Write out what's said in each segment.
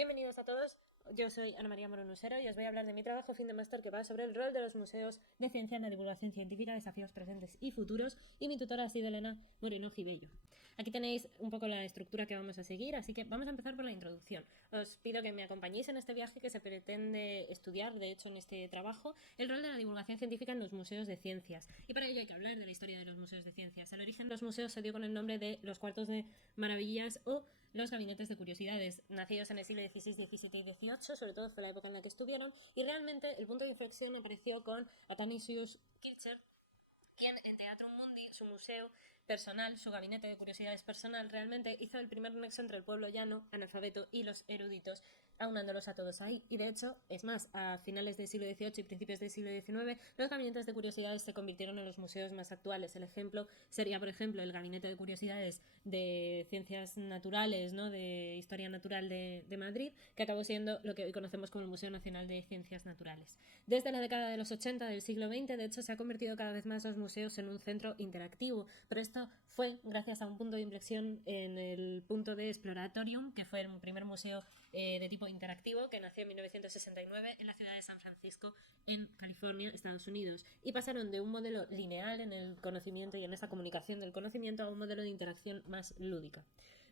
Bienvenidos a todos, yo soy Ana María Moronusero y os voy a hablar de mi trabajo fin de máster que va sobre el rol de los museos de ciencia en la divulgación científica, desafíos presentes y futuros, y mi tutora ha sido Elena Moreno Gibello. Aquí tenéis un poco la estructura que vamos a seguir, así que vamos a empezar por la introducción. Os pido que me acompañéis en este viaje que se pretende estudiar, de hecho en este trabajo, el rol de la divulgación científica en los museos de ciencias. Y para ello hay que hablar de la historia de los museos de ciencias. El origen de los museos se dio con el nombre de los cuartos de maravillas o los gabinetes de curiosidades, nacidos en el siglo XVI, XVII y XVIII, sobre todo fue la época en la que estuvieron, y realmente el punto de inflexión apareció con Athanasius Kircher, quien en Teatro Mundi, su museo personal, su gabinete de curiosidades personal, realmente hizo el primer nexo entre el pueblo llano, analfabeto, y los eruditos, aunándolos a todos ahí. Y de hecho, es más, a finales del siglo XVIII y principios del siglo XIX, los gabinetes de curiosidades se convirtieron en los museos más actuales. El ejemplo sería, por ejemplo, el gabinete de curiosidades de ciencias naturales, ¿no?, de historia natural de Madrid, que acabó siendo lo que hoy conocemos como el Museo Nacional de Ciencias Naturales. Desde la década de los 80 del siglo XX, de hecho, se ha convertido cada vez más los museos en un centro interactivo, pero esto fue gracias a un punto de inflexión en el punto de Exploratorium, que fue el primer museo de tipo interactivo, que nació en 1969 en la ciudad de San Francisco, en California, Estados Unidos, y pasaron de un modelo lineal en el conocimiento y en esa comunicación del conocimiento a un modelo de interacción más lúdica.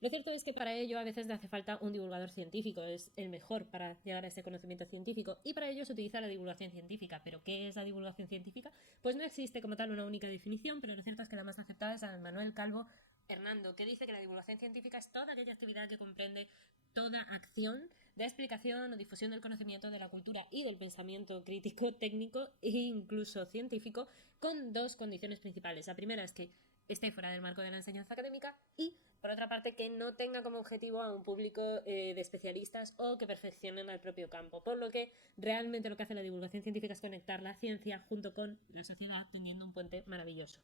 Lo cierto es que para ello a veces le hace falta un divulgador científico, es el mejor para llegar a ese conocimiento científico, y para ello se utiliza la divulgación científica. ¿Pero qué es la divulgación científica? Pues no existe como tal una única definición, pero lo cierto es que la más aceptada es a Manuel Calvo Hernando, que dice que la divulgación científica es toda aquella actividad que comprende toda acción de explicación o difusión del conocimiento, de la cultura y del pensamiento crítico, técnico e incluso científico, con dos condiciones principales. La primera es que esté fuera del marco de la enseñanza académica y, por otra parte, que no tenga como objetivo a un público de especialistas o que perfeccionen al propio campo. Por lo que realmente lo que hace la divulgación científica es conectar la ciencia junto con la sociedad, tendiendo un puente maravilloso.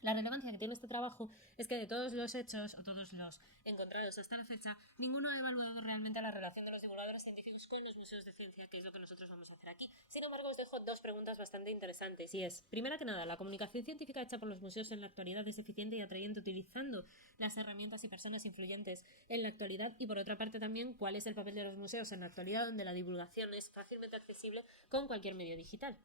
La relevancia que tiene este trabajo es que de todos los hechos o todos los encontrados hasta la fecha, ninguno ha evaluado realmente la relación de los divulgadores científicos con los museos de ciencia, que es lo que nosotros vamos a hacer aquí. Sin embargo, os dejo dos preguntas bastante interesantes, y es, primera que nada, ¿la comunicación científica hecha por los museos en la actualidad es eficiente y atrayente utilizando las herramientas y personas influyentes en la actualidad? Y por otra parte también, ¿cuál es el papel de los museos en la actualidad, donde la divulgación es fácilmente accesible con cualquier medio digital?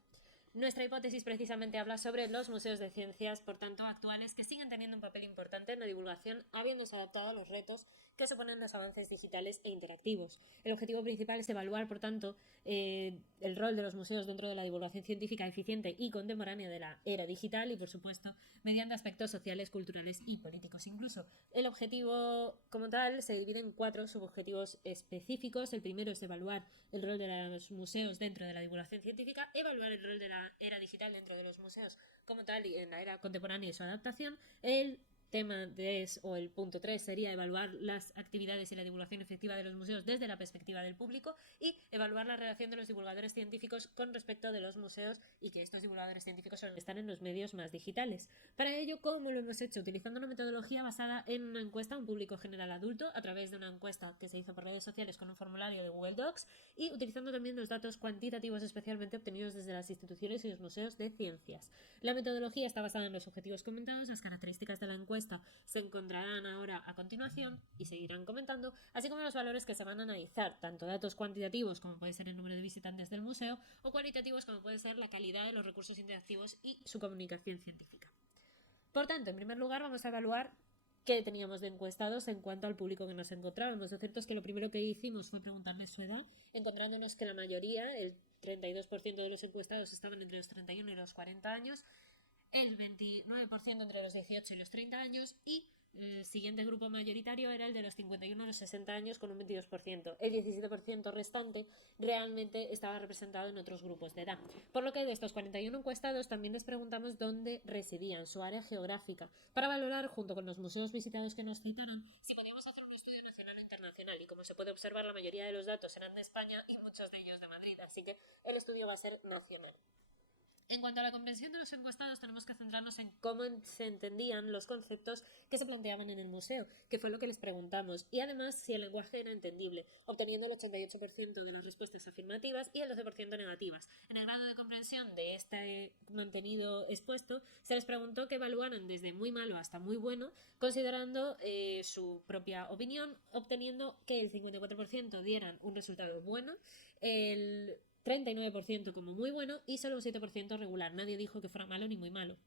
Nuestra hipótesis precisamente habla sobre los museos de ciencias, por tanto, actuales, que siguen teniendo un papel importante en la divulgación, habiéndose adaptado a los retos que suponen los avances digitales e interactivos. El objetivo principal es evaluar, por tanto, el rol de los museos dentro de la divulgación científica eficiente y contemporánea de la era digital y, por supuesto, mediante aspectos sociales, culturales y políticos. Incluso el objetivo como tal se divide en 4 subobjetivos específicos. El primero es evaluar el rol de los museos dentro de la divulgación científica, evaluar el rol de la era digital dentro de los museos como tal y en la era contemporánea y su adaptación. El tema 3 o el punto 3 sería evaluar las actividades y la divulgación efectiva de los museos desde la perspectiva del público y evaluar la relación de los divulgadores científicos con respecto de los museos y que estos divulgadores científicos están en los medios más digitales. Para ello, ¿cómo lo hemos hecho? Utilizando una metodología basada en una encuesta a un público general adulto a través de una encuesta que se hizo por redes sociales con un formulario de Google Docs y utilizando también los datos cuantitativos especialmente obtenidos desde las instituciones y los museos de ciencias. La metodología está basada en los objetivos comentados, las características de la encuesta se encontrarán ahora a continuación y seguirán comentando, así como los valores que se van a analizar, tanto datos cuantitativos como puede ser el número de visitantes del museo o cualitativos como puede ser la calidad de los recursos interactivos y su comunicación científica. Por tanto, en primer lugar vamos a evaluar qué teníamos de encuestados en cuanto al público que nos encontrábamos. Lo cierto es que lo primero que hicimos fue preguntarles su edad, encontrándonos que la mayoría, el 32% de los encuestados estaban entre los 31 y los 40 años, el 29% entre los 18 y los 30 años y el siguiente grupo mayoritario era el de los 51 a los 60 años con un 22%. El 17% restante realmente estaba representado en otros grupos de edad. Por lo que de estos 41 encuestados también les preguntamos dónde residían, su área geográfica, para valorar, junto con los museos visitados que nos citaron, si podíamos hacer un estudio nacional o internacional. Y como se puede observar, la mayoría de los datos eran de España y muchos de ellos de Madrid, así que el estudio va a ser nacional. En cuanto a la comprensión de los encuestados, tenemos que centrarnos en cómo se entendían los conceptos que se planteaban en el museo, que fue lo que les preguntamos, y además si el lenguaje era entendible, obteniendo el 88% de las respuestas afirmativas y el 12% negativas. En el grado de comprensión de este mantenido expuesto, se les preguntó que evaluaran desde muy malo hasta muy bueno, considerando su propia opinión, obteniendo que el 54% dieran un resultado bueno, el 39% como muy bueno y solo un 7% regular. Nadie dijo que fuera malo ni muy malo.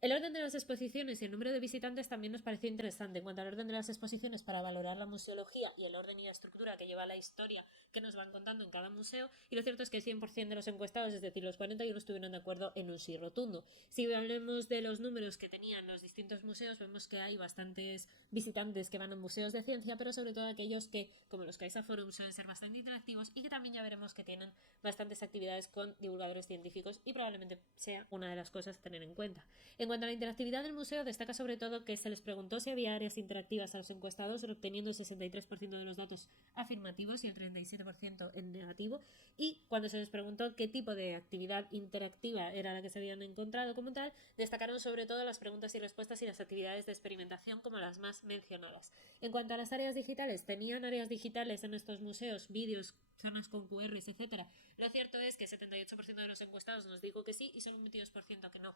El orden de las exposiciones y el número de visitantes también nos pareció interesante. En cuanto al orden de las exposiciones para valorar la museología y el orden y la estructura que lleva la historia que nos van contando en cada museo, y lo cierto es que el 100% de los encuestados, es decir, los 41, estuvieron de acuerdo en un sí rotundo. Si hablemos de los números que tenían los distintos museos, vemos que hay bastantes visitantes que van a museos de ciencia, pero sobre todo aquellos que, como los Caixa Forum, suelen ser bastante interactivos y que también ya veremos que tienen bastantes actividades con divulgadores científicos y probablemente sea una de las cosas a tener en cuenta. En cuanto a la interactividad del museo, destaca sobre todo que se les preguntó si había áreas interactivas a los encuestados, obteniendo el 63% de los datos afirmativos y el 37% en negativo, y cuando se les preguntó qué tipo de actividad interactiva era la que se habían encontrado como tal, destacaron sobre todo las preguntas y respuestas y las actividades de experimentación como las más mencionadas. En cuanto a las áreas digitales, ¿tenían áreas digitales en estos museos, vídeos, zonas con QRs, etcétera? Lo cierto es que el 78% de los encuestados nos dijo que sí y solo un 22% que no.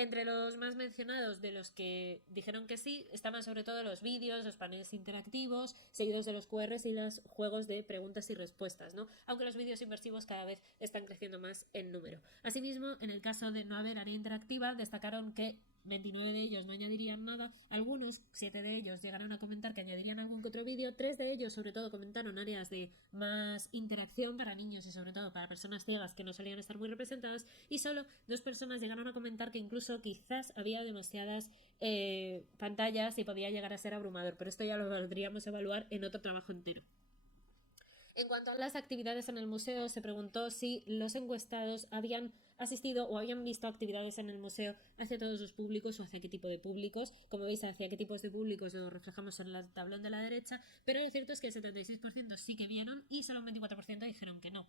Entre los más mencionados de los que dijeron que sí estaban sobre todo los vídeos, los paneles interactivos, seguidos de los QRs y los juegos de preguntas y respuestas, ¿no? Aunque los vídeos inmersivos cada vez están creciendo más en número. Asimismo, en el caso de no haber área interactiva, destacaron que 29 de ellos no añadirían nada, algunos, 7 de ellos, llegaron a comentar que añadirían algún que otro vídeo, 3 de ellos sobre todo comentaron áreas de más interacción para niños y sobre todo para personas ciegas que no solían estar muy representadas, y solo 2 personas llegaron a comentar que incluso quizás había demasiadas pantallas y podía llegar a ser abrumador, pero esto ya lo podríamos evaluar en otro trabajo entero. En cuanto a las actividades en el museo, se preguntó si los encuestados habían asistido o habían visto actividades en el museo hacia todos los públicos o hacia qué tipo de públicos. Como veis, hacia qué tipos de públicos lo reflejamos en el tablón de la derecha, pero lo cierto es que el 76% sí que vieron y solo un 24% dijeron que no.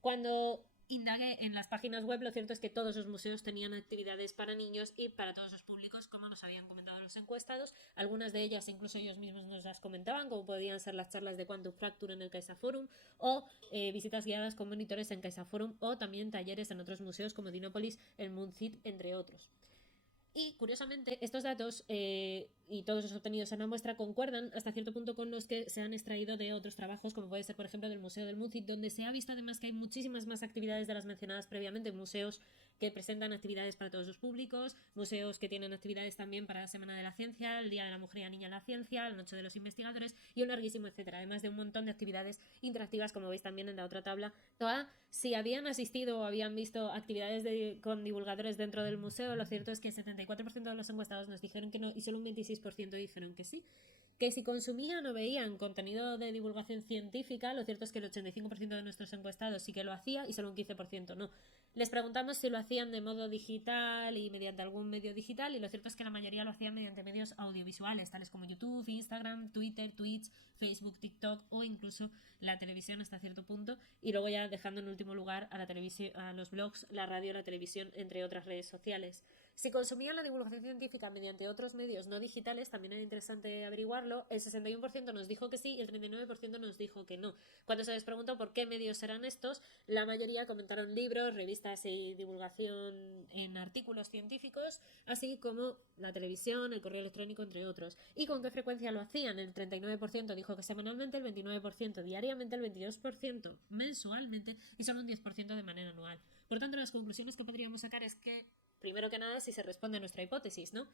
Cuando indagué en las páginas web, lo cierto es que todos los museos tenían actividades para niños y para todos los públicos, como nos habían comentado los encuestados. Algunas de ellas incluso ellos mismos nos las comentaban, como podían ser las charlas de Quantum Fracture en el Caixa Forum o visitas guiadas con monitores en Caixa Forum o también talleres en otros museos como Dinópolis, el Mooncid, entre otros. Y, curiosamente, estos datos y todos los obtenidos en la muestra concuerdan hasta cierto punto con los que se han extraído de otros trabajos, como puede ser, por ejemplo, del Museo del Mooncid, donde se ha visto además que hay muchísimas más actividades de las mencionadas previamente, museos que presentan actividades para todos los públicos, museos que tienen actividades también para la Semana de la Ciencia, el Día de la Mujer y la Niña en la Ciencia, la Noche de los Investigadores y un larguísimo etcétera, además de un montón de actividades interactivas, como veis también en la otra tabla. Si habían asistido o habían visto actividades con divulgadores dentro del museo, lo cierto es que el 74% de los encuestados nos dijeron que no y solo un 26% dijeron que sí. Que si consumían o veían contenido de divulgación científica, lo cierto es que el 85% de nuestros encuestados sí que lo hacía y solo un 15% no. Les preguntamos si lo hacían de modo digital y mediante algún medio digital, y lo cierto es que la mayoría lo hacían mediante medios audiovisuales, tales como YouTube, Instagram, Twitter, Twitch, Facebook, TikTok o incluso la televisión hasta cierto punto, y luego ya dejando en último lugar a la televisión, a los blogs, la radio, la televisión, entre otras redes sociales. Si consumían la divulgación científica mediante otros medios no digitales, también era interesante averiguarlo. El 61% nos dijo que sí y el 39% nos dijo que no. Cuando se les preguntó por qué medios eran estos, la mayoría comentaron libros, revistas y divulgación en artículos científicos, así como la televisión, el correo electrónico, entre otros. ¿Y con qué frecuencia lo hacían? El 39% dijo que semanalmente, el 29% diariamente, el 22% mensualmente y solo un 10% de manera anual. Por tanto, las conclusiones que podríamos sacar es que, primero que nada, si se responde a nuestra hipótesis, ¿no?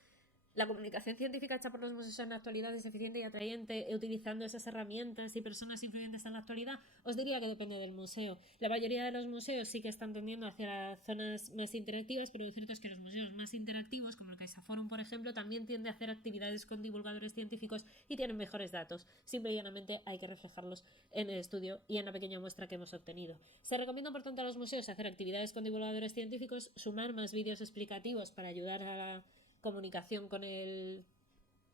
La comunicación científica hecha por los museos en la actualidad es eficiente y atrayente utilizando esas herramientas y personas influyentes en la actualidad. Os diría que depende del museo. La mayoría de los museos sí que están tendiendo hacia zonas más interactivas, pero lo cierto es que los museos más interactivos, como el Caixa Forum, por ejemplo, también tiende a hacer actividades con divulgadores científicos y tienen mejores datos. Simple y llanamente hay que reflejarlos en el estudio y en la pequeña muestra que hemos obtenido. Se recomienda, por tanto, a los museos hacer actividades con divulgadores científicos, sumar más vídeos explicativos para ayudar a la comunicación con el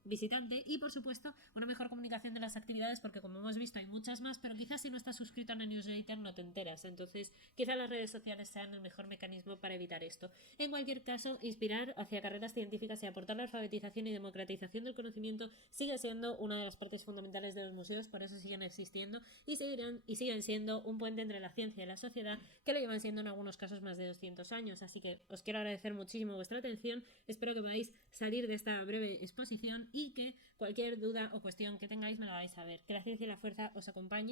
visitante y, por supuesto, una mejor comunicación de las actividades porque, como hemos visto, hay muchas más, pero quizás si no estás suscrito a una newsletter no te enteras. Entonces, quizás las redes sociales sean el mejor mecanismo para evitar esto. En cualquier caso, inspirar hacia carreras científicas y aportar la alfabetización y democratización del conocimiento sigue siendo una de las partes fundamentales de los museos, por eso siguen existiendo y siguen siendo un puente entre la ciencia y la sociedad, que lo llevan siendo en algunos casos más de 200 años. Así que os quiero agradecer muchísimo vuestra atención, espero que podáis salir de esta breve exposición y que cualquier duda o cuestión que tengáis me la vais a ver. Que la ciencia y la fuerza os acompañe.